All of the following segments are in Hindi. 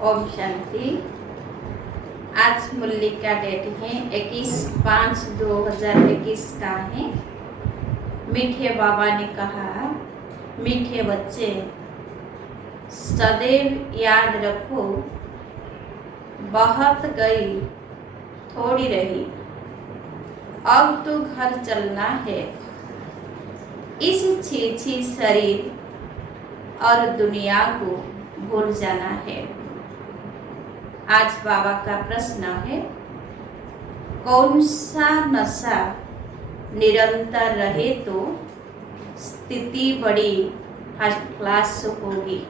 ओम शांति। आज मुरली का डेट है 21/5/2021 का है। मीठे बाबा ने कहा, मीठे बच्चे सदैव याद रखो, बहुत गई थोड़ी रही, अब तो घर चलना है। इस छीछी शरीर और दुनिया को भूल जाना है। आज बाबा का प्रश्न है, कौन सा नशा निरंतर रहे तो स्थिति बड़ी फर्स्ट क्लास होगी।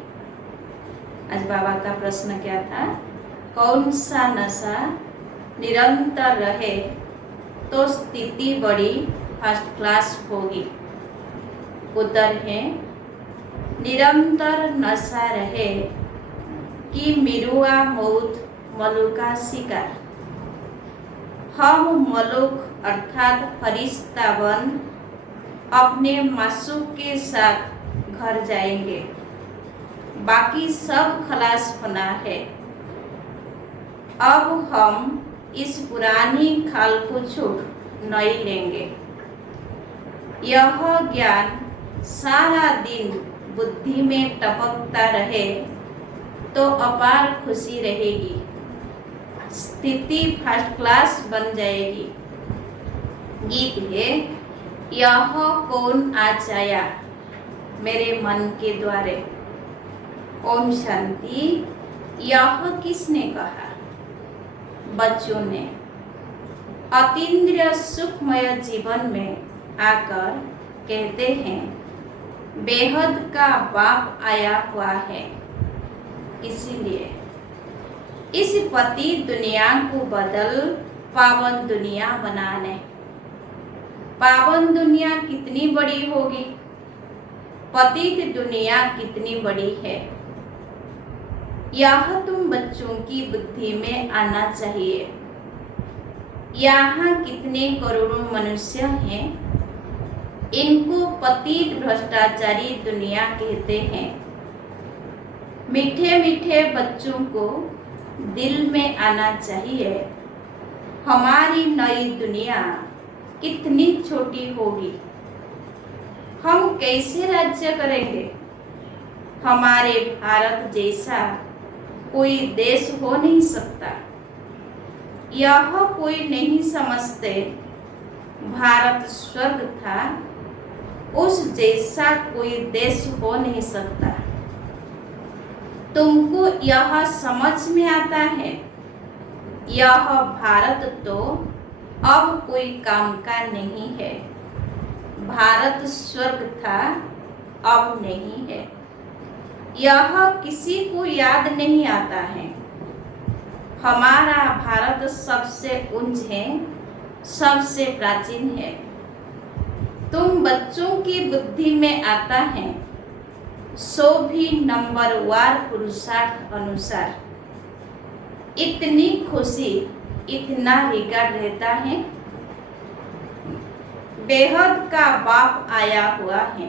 आज बाबा का प्रश्न क्या था? कौन सा नशा निरंतर रहे तो स्थिति बड़ी फर्स्ट क्लास होगी। उत्तर है, निरंतर नशा रहे कि मिरुआ मौत मलुका शिकार। हम मलुक अर्थात फरिश्ता बन अपने मासूक के साथ घर जाएंगे। बाकी सब खलास होना है। अब हम इस पुरानी खाल को छूट नई लेंगे। यह ज्ञान सारा दिन बुद्धि में टपकता रहे तो अपार खुशी रहेगी, स्थिति फर्स्ट क्लास बन जाएगी। गीत है, यह कौन आज आया मेरे मन के द्वारे। ओम शांति। यह किसने कहा? बच्चों ने। अतीन्द्रिय सुखमय जीवन में आकर कहते हैं, बेहद का बाप आया हुआ है। इसीलिए इस पति दुनिया को बदल पावन दुनिया बनाने। पावन दुनिया कितनी बड़ी होगी, पतित दुनिया कितनी बड़ी है, यह तुम बच्चों की बुद्धि में आना चाहिए। यहाँ कितने करोड़ों मनुष्य हैं, इनको पतित भ्रष्टाचारी दुनिया कहते हैं। मीठे मीठे बच्चों को दिल में आना चाहिए, हमारी नई दुनिया कितनी छोटी होगी, हम कैसे राज्य करेंगे। हमारे भारत जैसा कोई देश हो नहीं सकता। यह कोई नहीं समझते भारत स्वर्ग था, उस जैसा कोई देश हो नहीं सकता। तुमको यह समझ में आता है, यह भारत तो अब कोई काम का नहीं है। भारत स्वर्ग था, अब नहीं है। यह किसी को याद नहीं आता है। हमारा भारत सबसे उच्च है, सबसे प्राचीन है। तुम बच्चों की बुद्धि में आता है, सो भी नंबरवार पुरुषार्थ अनुसार। इतनी खुशी, इतना रिकॉर्ड रहता है। बेहद का बाप आया हुआ है।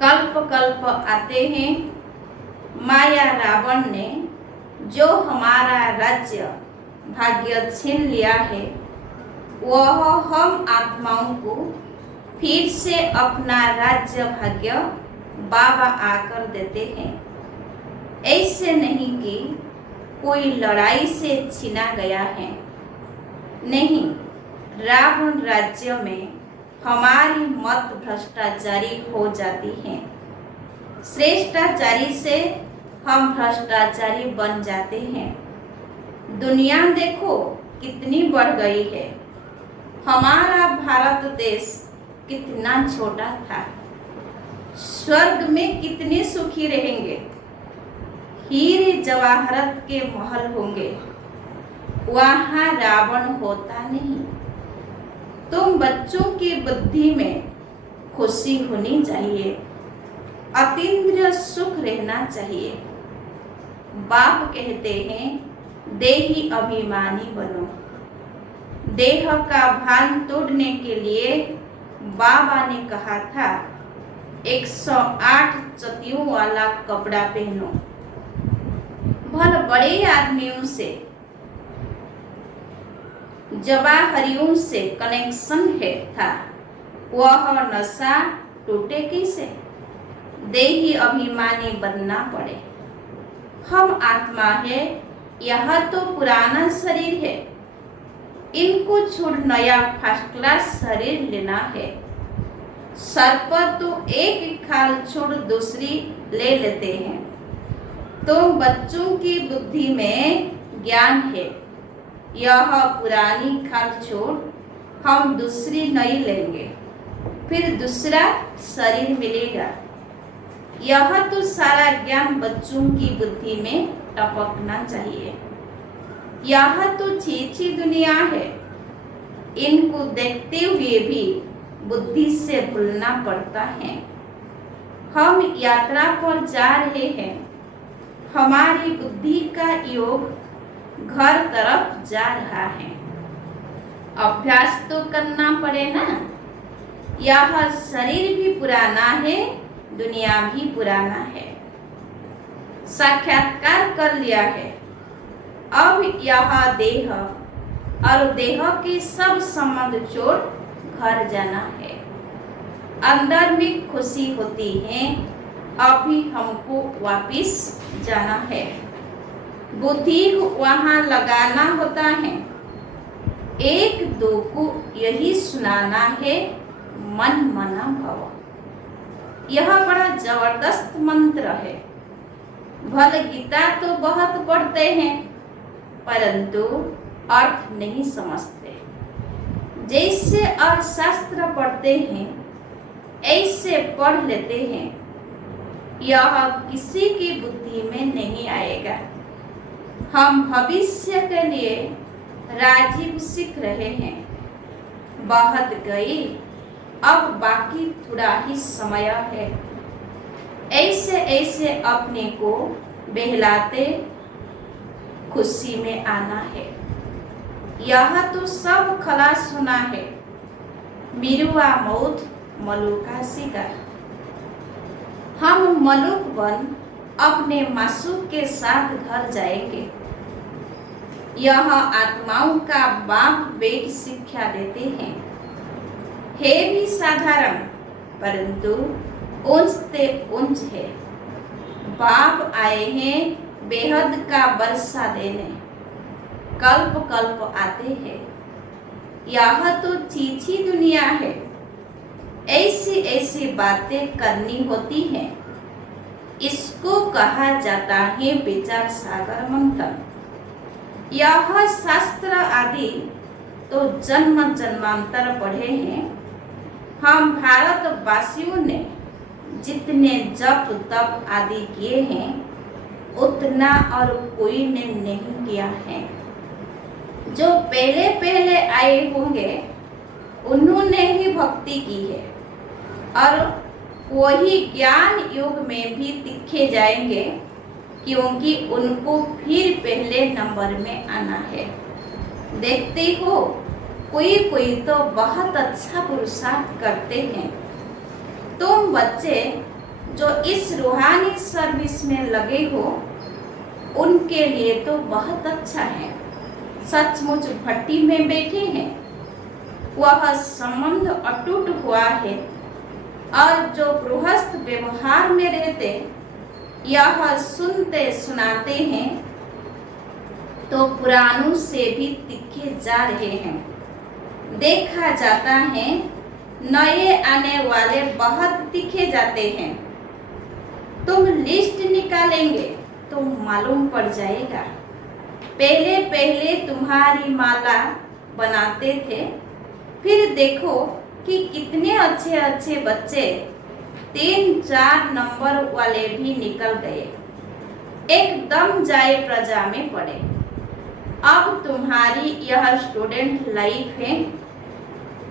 कल्प कल्प आते हैं। माया रावण ने जो हमारा राज्य भाग्य छीन लिया है, वह हम आत्माओं को फिर से अपना राज्य भाग्य बाबा आकर देते हैं। ऐसे नहीं कि कोई लड़ाई से छीना गया है। नहीं, रावण राज्य में हमारी मत भ्रष्टाचारी हो जाती है। श्रेष्ठाचारी से हम भ्रष्टाचारी बन जाते हैं। दुनिया देखो कितनी बढ़ गई है। हमारा भारत देश कितना छोटा था। स्वर्ग में कितने सुखी रहेंगे। हीरे जवाहरत के महल होंगे, वहाँ रावण होता नहीं। तुम बच्चों की बुद्धि में खुशी होनी चाहिए, अतीन्द्रिय सुख रहना चाहिए। बाप कहते हैं, देही अभिमानी बनो। देह का भान तोड़ने के लिए बाबा ने कहा था, 108 चतियों वाला कपड़ा पहनो। भल बड़े आदमियों से, जवाहरियों से कनेक्शन है था, वह नशा टूटे कैसे? देही अभिमानी बनना पड़े। हम आत्मा है, यह तो पुराना शरीर है, इनको छोड़ नया फर्स्ट क्लास शरीर लेना है। सर्प तो एक खाल छोड़ दूसरी ले लेते हैं, तो बच्चों की बुद्धि में ज्ञान है, यह पुरानी खाल छोड़ हम दूसरी नहीं लेंगे, फिर दूसरा शरीर मिलेगा। यह तो सारा ज्ञान बच्चों की बुद्धि में टपकना चाहिए। यह तो छीछी दुनिया है, इनको देखते हुए भी बुद्धि से भूलना पड़ता है। हम यात्रा पर जा रहे हैं, हमारी बुद्धि का योग घर तरफ जा रहा है। अभ्यास तो करना पड़े ना। यह शरीर भी पुराना है, दुनिया भी पुराना है। साक्षात्कार कर लिया है, अब यह देह और देह के सब संबंध छोड़ घर जाना है। अंदर में खुशी होती है, अभी हमको वापिस जाना है। बुद्धि वहाँ लगाना होता है, एक दो को यही सुनाना है, मन मना भव। यह बड़ा जबरदस्त मंत्र है। भले गीता तो बहुत पढ़ते हैं, परंतु अर्थ नहीं समझते। जैसे अर्थशास्त्र पढ़ते हैं, ऐसे पढ़ लेते हैं, यह किसी की बुद्धि में नहीं आएगा। हम भविष्य के लिए राजीव सीख रहे हैं। बहुत गई, अब बाकी थोड़ा ही समय है। ऐसे ऐसे अपने को बहलाते खुशी में आना है। यह तो सब खलास होना है। मिरुआ मौत मलुका शिकार। हम मलुक बन अपने मासूक के साथ घर जाएंगे। यह आत्माओं का बाप बेट शिक्षा देते हैं, है भी साधारण, परंतु ऊंचते ऊंच है। बाप आए हैं बेहद का वर्षा देने, कल्प कल्प आते हैं। यह तो चीची दुनिया है, ऐसी ऐसी बातें करनी होती हैं। इसको कहा जाता है विचार सागर मंथन। यह शास्त्र आदि तो जन्म जन्मांतर पढ़े हैं। हम भारतवासियों ने जितने जप तप आदि किए हैं, उतना और कोई ने नहीं किया है। जो पहले पहले आए होंगे, उन्होंने ही भक्ति की है, और वही ज्ञान युग में भी दिखे जाएंगे, क्योंकि उनको फिर पहले नंबर में आना है। देखते हो, कोई कोई तो बहुत अच्छा पुरुषार्थ करते हैं। तुम बच्चे जो इस रूहानी सर्विस में लगे हो, उनके लिए तो बहुत अच्छा है। सचमुच भट्टी में बैठे हैं, वह संबंध अटूट हुआ है, और जो गृहस्थ व्यवहार में रहते यह सुनते सुनाते हैं, तो पुरानों से भी तीखे जा रहे हैं। देखा जाता है नए आने वाले बहुत तीखे जाते हैं। तुम लिस्ट निकालेंगे तो मालूम पड़ जाएगा। पहले पहले तुम्हारी माला बनाते थे, फिर देखो कि कितने अच्छे अच्छे बच्चे 3-4 नंबर वाले भी निकल गए, एकदम जाए प्रजा में पड़े। अब तुम्हारी यह स्टूडेंट लाइफ है।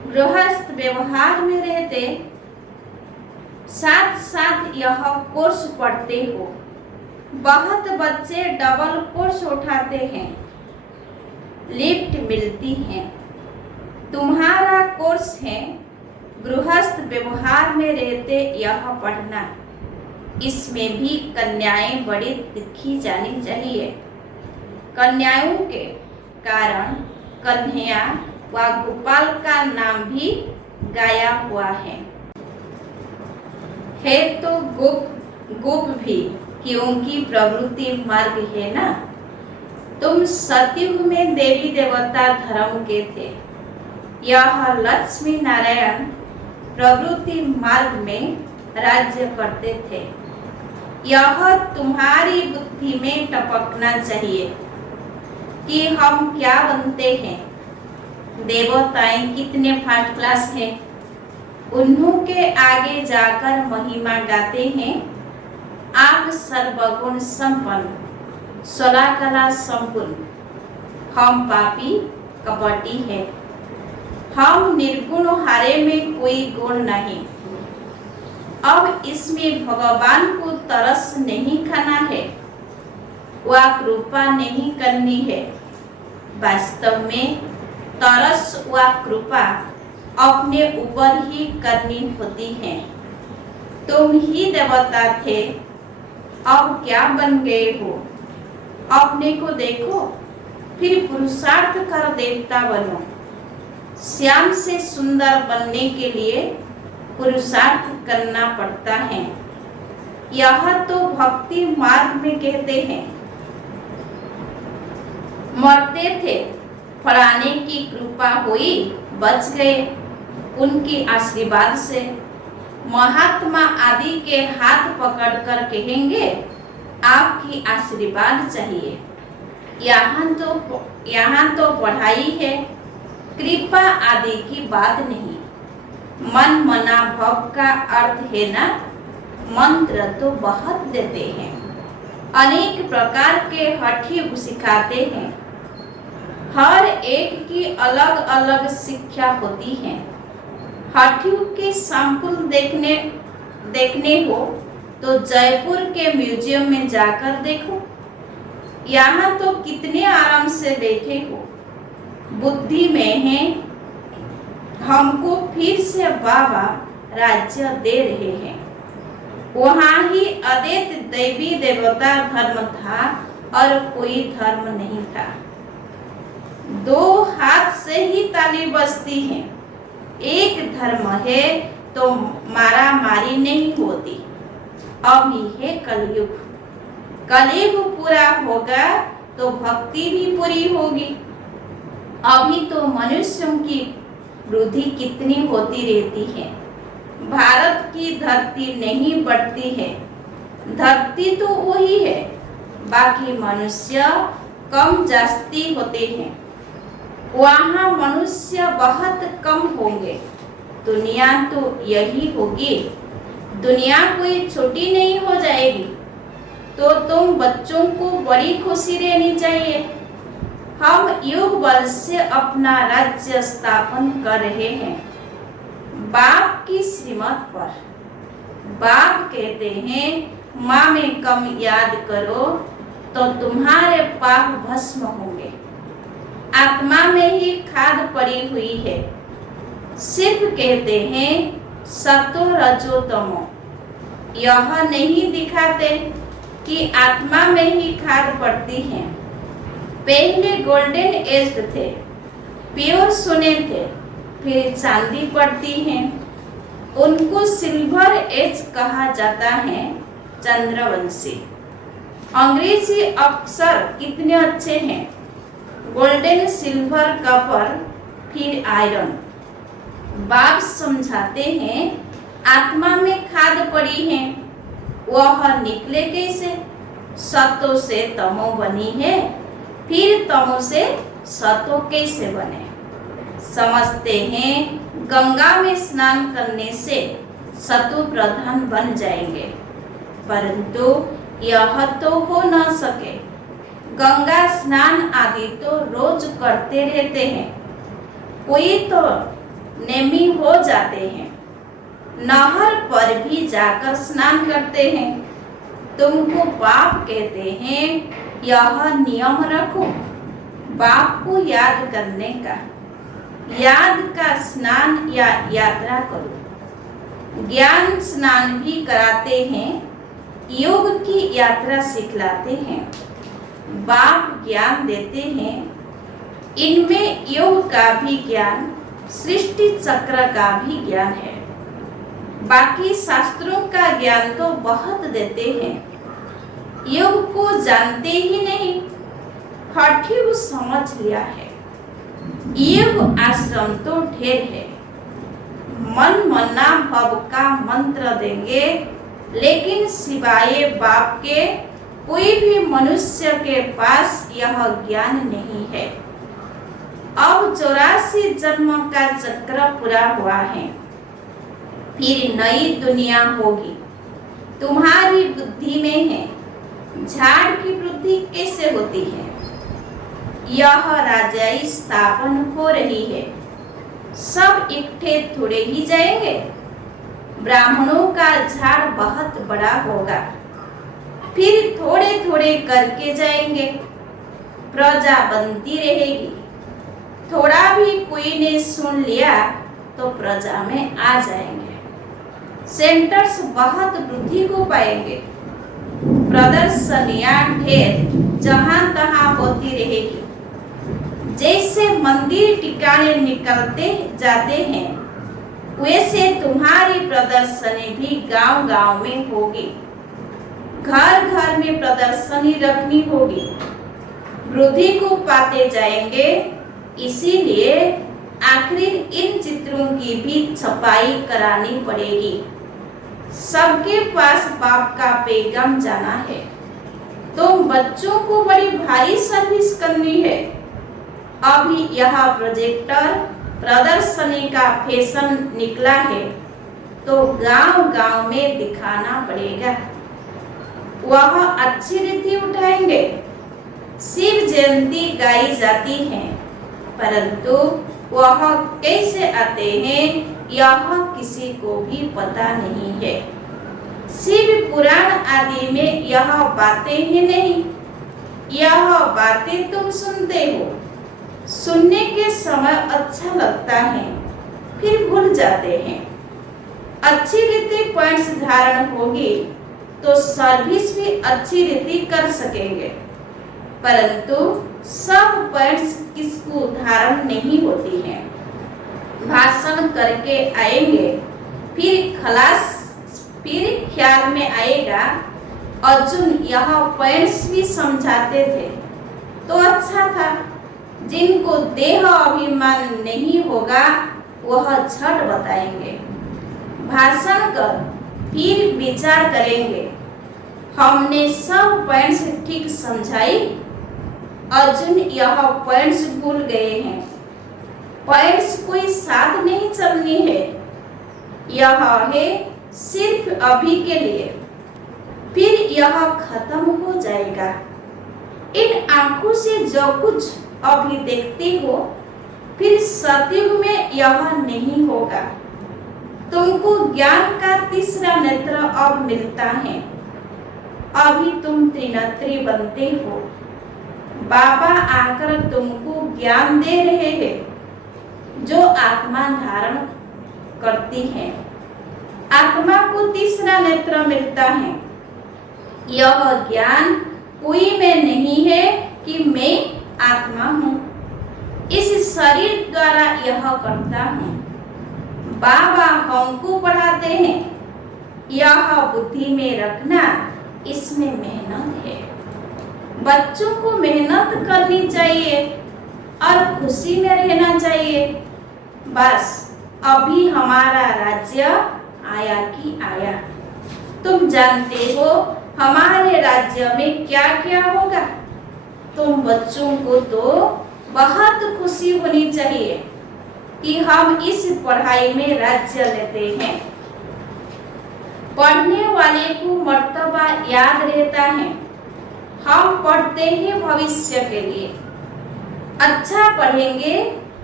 गृहस्थ व्यवहार में रहते साथ साथ यह कोर्स पढ़ते हो। बहुत बच्चे डबल कोर्स उठाते हैं, लिफ्ट मिलती है। तुम्हारा कोर्स है गृहस्थ व्यवहार में रहते यह पढ़ना। इसमें भी कन्याएं बड़ी दिखी जानी चाहिए। कन्याओं के कारण कन्हैया व गोपाल का नाम भी गाया हुआ है तो गोप भी, क्योंकि प्रवृत्ति मार्ग है ना। तुम सतयुग में देवी देवता धर्म के थे, यह लक्ष्मी नारायण प्रवृत्ति मार्ग में राज्य करते थे। यह तुम्हारी बुद्धि में टपकना चाहिए कि हम क्या बनते हैं। देवताएं कितने फर्स्ट क्लास हैं, उन्हों के आगे जाकर महिमा गाते हैं। आप सर्वगुण संपन्न, 16 कला संपूर्ण, हम पापी कपटी है। हम निर्गुण, हारे में कोई गुण नहीं। अब इसमें भगवान को तरस नहीं खाना है, वह कृपा नहीं करनी है। वास्तव में तरस व कृपा अपने ऊपर ही करनी होती है। तुम ही देवता थे, अब क्या बन गए हो। अपने को देखो, फिर पुरुषार्थ कर देवता बनो। श्याम से सुंदर बनने के लिए पुरुषार्थ करना पड़ता है। यह तो भक्ति मार्ग में कहते हैं। मरते थे, फलाने की कृपा हुई, बच गए उनकी आशीर्वाद से। महात्मा आदि के हाथ पकड़कर कहेंगे, आपकी आशीर्वाद चाहिए। यहाँ तो पढ़ाई है, कृपा आदि की बात नहीं। मन मना भव का अर्थ है ना। मंत्र तो बहुत देते हैं, अनेक प्रकार के हठी सिखाते हैं। हर एक की अलग अलग शिक्षा होती है। हठियों के सैंपल देखने हो तो जयपुर के म्यूजियम में जाकर देखो। यहाँ तो कितने आराम से बैठे हो, बुद्धि में है। हमको फिर से बाबा राज्य दे रहे हैं। वहाँ ही अद्वैत देवी देवता धर्म था और कोई धर्म नहीं था। 2 हाथ से ही ताली बजती है। एक धर्म है तो मारा मारी नहीं होती। अभी है कलयुग, कलयुग पूरा होगा तो भक्ति भी पूरी होगी। अभी तो मनुष्यों की वृद्धि कितनी होती रहती है। भारत की धरती नहीं बढ़ती है, धरती तो वही है, बाकी मनुष्य कम जास्ती होते हैं। वहाँ मनुष्य बहुत कम होंगे। दुनिया तो यही होगी, दुनिया कोई छोटी नहीं हो जाएगी। तो तुम बच्चों को बड़ी खुशी रहनी चाहिए। हम युग बल से अपना राज्य स्थापन कर रहे हैं बाप की श्रीमत पर। बाप कहते हैं, माँ में कम याद करो तो तुम्हारे पाप भस्म होंगे। आत्मा में ही खाद पड़ी हुई है। सिर्फ कहते हैं सतो रजो तमो, यह नहीं दिखाते कि आत्मा में ही खाद पड़ती है। पहले गोल्डन एज थे, प्योर सोने थे, फिर चांदी पड़ती है, उनको सिल्वर एज कहा जाता है। चंद्रवंशी अंग्रेजी अक्षर कितने अच्छे हैं। गोल्डन, सिल्वर, कॉपर, फिर आयरन। बाप समझाते हैं आत्मा में खाद पड़ी है, वह निकले कैसे। सतो से तमो बनी है, फिर तमो से सतो कैसे बने। समझते हैं गंगा में स्नान करने से सतो प्रधान बन जाएंगे, परंतु यह तो हो न सके। गंगा स्नान आदि तो रोज करते रहते हैं, कोई तो नेमी हो जाते हैं, नहर पर भी जाकर स्नान करते हैं। तुमको बाप कहते हैं यह नियम रखो, बाप को याद करने का। याद का स्नान या यात्रा करो। ज्ञान स्नान भी कराते हैं, योग की यात्रा सिखलाते हैं, बाप ज्ञान देते हैं। इनमें योग का भी ज्ञान, सृष्टि चक्र का भी ज्ञान है। बाकी शास्त्रों का ज्ञान तो बहुत देते हैं, योग को जानते ही नहीं, हठी वो समझ लिया है। योग आश्रम तो ढेर है, मन मना भव का मंत्र देंगे, लेकिन सिवाय बाप के कोई भी मनुष्य के पास यह ज्ञान नहीं है। अब 84 जन्म का चक्र पूरा हुआ है, फिर नई दुनिया होगी। तुम्हारी बुद्धि में है, झाड़ की वृद्धि कैसे होती है। यह राजाई स्थापन हो रही है, सब इकट्ठे थोड़े ही जाएंगे। ब्राह्मणों का झाड़ बहुत बड़ा होगा, फिर थोड़े थोड़े करके जाएंगे, प्रजा बनती रहेगी। थोड़ा भी कोई ने सुन लिया तो प्रजा में आ जाएंगे, सेंटर्स बहुत वृद्धि को पाएंगे, प्रदर्शनियां ढेर जहां तहां होती रहेगी। जैसे मंदिर टिकाने निकलते जाते हैं, वैसे तुम्हारी प्रदर्शनी भी गांव गांव में होगी, घर घर में प्रदर्शनी रखनी होगी, वृद्धि को पाते जाएंगे। इसीलिए आखिर इन चित्रों की भी छपाई करानी पड़ेगी। सबके पास बाप का पैगाम जाना है, तो बच्चों को बड़ी भारी सर्विस करनी है। अभी यह प्रोजेक्टर प्रदर्शनी का फैशन निकला है, तो गांव गांव में दिखाना पड़ेगा। वह अच्छी रीति उठाएंगे। शिव जयंती गाई जाती है, परंतु वह कैसे आते हैं यह किसी को भी पता नहीं है। शिव पुराण आदि में यह बातें ही नहीं, यह बातें तुम सुनते हो, सुनने के समय अच्छा लगता है, फिर भूल जाते हैं। अच्छी रीति पॉइंट्स धारण होगी तो सर्विस भी अच्छी रीति कर सकेंगे, परंतु सब पॉइंट्स किसको धारण नहीं होती हैं। भाषण करके आएंगे, फिर ख्याल में आएगा अर्जुन यह पॉइंट्स भी समझाते थे तो अच्छा था। जिनको देह अभिमान नहीं होगा वह झट बताएंगे। भाषण कर फिर विचार करेंगे, हमने सब पॉइंट्स ठीक समझाई, अर्जुन यह पॉइंट्स भूल गए हैं। पॉइंट्स कोई साथ नहीं चलनी है, यह है सिर्फ अभी के लिए, फिर यह खत्म हो जाएगा। इन आंखों से जो कुछ अभी देखते हो, फिर सतयुग में यह नहीं होगा। तुमको ज्ञान का तीसरा नेत्र अब मिलता है, अभी तुम त्रिनेत्री बनते हो। बाबा आकर तुमको ज्ञान दे रहे हैं, जो आत्मा धारण करती है। आत्मा को तीसरा नेत्र मिलता है। यह ज्ञान कोई में नहीं है कि मैं आत्मा हूँ, इस शरीर द्वारा यह करता हूँ। बाबा हमको पढ़ाते हैं, यह बुद्धि में रखना, इसमें मेहनत है। बच्चों को मेहनत करनी चाहिए और खुशी में रहना चाहिए। बस अभी हमारा राज्य आया कि आया। तुम जानते हो हमारे राज्य में क्या क्या होगा। तुम बच्चों को तो बहुत खुशी होनी चाहिए कि हम इस पढ़ाई में राज्य लेते हैं। पढ़ने वाले को मर्तबा याद रहता है। हम पढ़ते हैं भविष्य के लिए। अच्छा पढ़ेंगे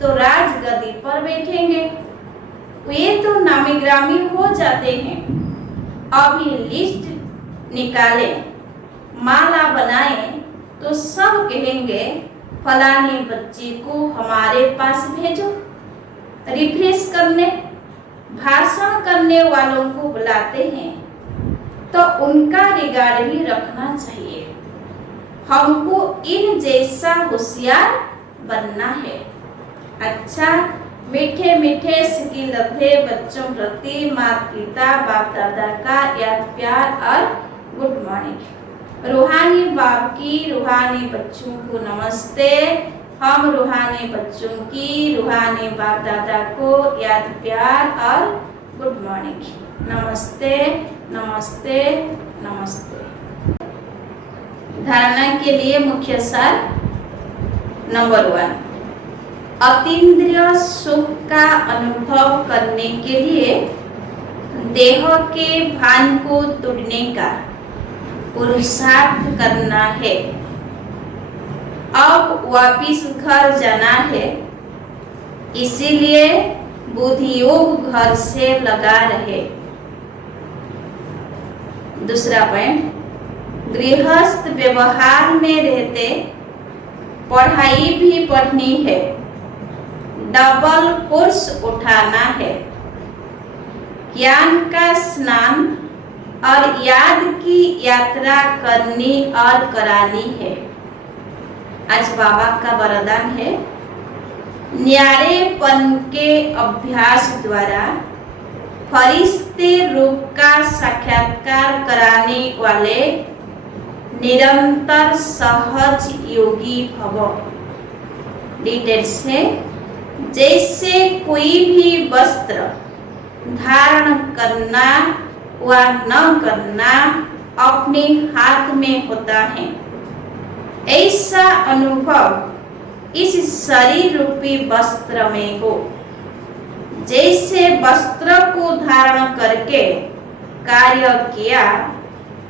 तो राजगद्दी पर बैठेंगे। वे तो नामी ग्रामी हो जाते हैं। अभी लिस्ट निकालें, माला बनाएं तो सब कहेंगे फलाने बच्चे को हमारे पास भेजो। रिफ्रेश करने, भाषण करने वालों को बुलाते हैं। तो उनका रिगार्ड भी रखना चाहिए। हमको इन जैसा होशियार बनना है। अच्छा, मीठे मीठे सिकिलते बच्चों प्रति माता पिता बाप दादा का याद प्यार और गुड मॉर्निंग। रूहानी बाप की रूहानी बच्चों को नमस्ते। हम रूहानी बच्चों की रूहानी बाप दादा को याद प्यार और गुड मॉर्निंग। नमस्ते नमस्ते नमस्ते। धारणा के लिए मुख्य सार नंबर 1, अतीन्द्रिय सुख का अनुभव करने के लिए देह के भान को तोड़ने का पुरुषार्थ करना है। अब वापिस घर जाना है, इसीलिए बुद्धि योग घर से लगा रहे। दूसरा पॉइंट, गृहस्थ व्यवहार में रहते पढ़ाई भी पढ़नी है, डबल कोर्स उठाना है, ज्ञान का स्नान और याद की यात्रा करनी और करानी है। आज बाबा का वरदान है, न्यारेपन के अभ्यास द्वारा फरिश्ते रूप का साक्षात्कार कराने वाले निरंतर सहज योगी भव। डिटेल्स है, जैसे कोई भी वस्त्र धारण करना व न करना अपने हाथ में होता है, ऐसा अनुभव इस शरीर रूपी वस्त्र में हो। जैसे वस्त्र को धारण करके कार्य किया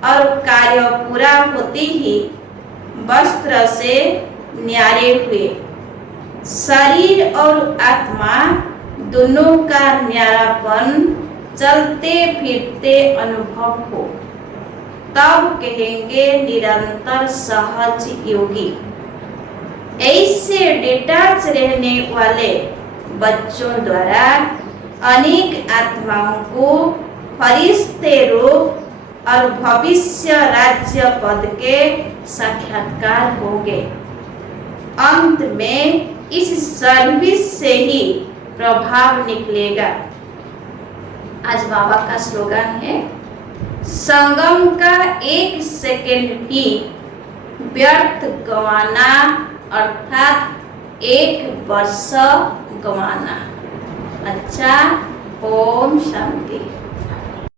और कार्य पूरा होते ही वस्त्र से न्यारे हुए, शरीर और आत्मा दोनों का न्यारापन चलते फिरते अनुभव हो, तब कहेंगे निरंतर सहज योगी। ऐसे डिटैच रहने वाले बच्चों द्वारा अनेक आत्माओं को फरिश्ते रूप और भविष्य राज्य पद के साक्षात्कार होंगे। अंत में इस सर्विस से ही प्रभाव निकलेगा। आज बाबा का स्लोगन है, संगम का 1 सेकंड भी व्यर्थ गंवाना अर्थात 1 वर्ष गंवाना। अच्छा, ओम शांति।